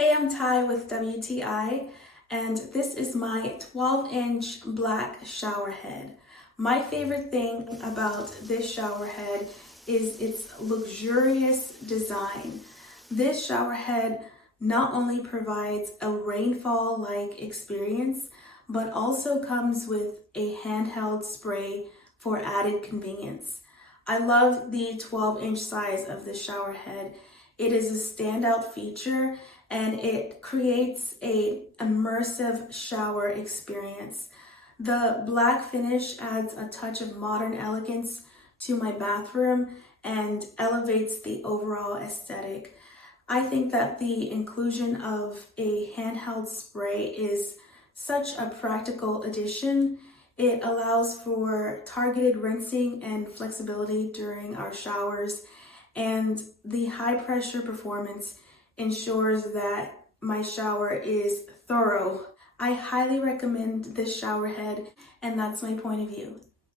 Hey, I'm Ty with WTI, and this is my 12-inch black shower head. My favorite thing about this shower head is its luxurious design. This shower head not only provides a rainfall-like experience, but also comes with a handheld spray for added convenience. I love the 12-inch size of the shower head. It is a standout feature and it creates an immersive shower experience. The black finish adds a touch of modern elegance to my bathroom and elevates the overall aesthetic. I think that the inclusion of a handheld spray is such a practical addition. It allows for targeted rinsing and flexibility during our showers, and the high pressure performance ensures that my shower is thorough. I highly recommend this shower head, and that's my point of view.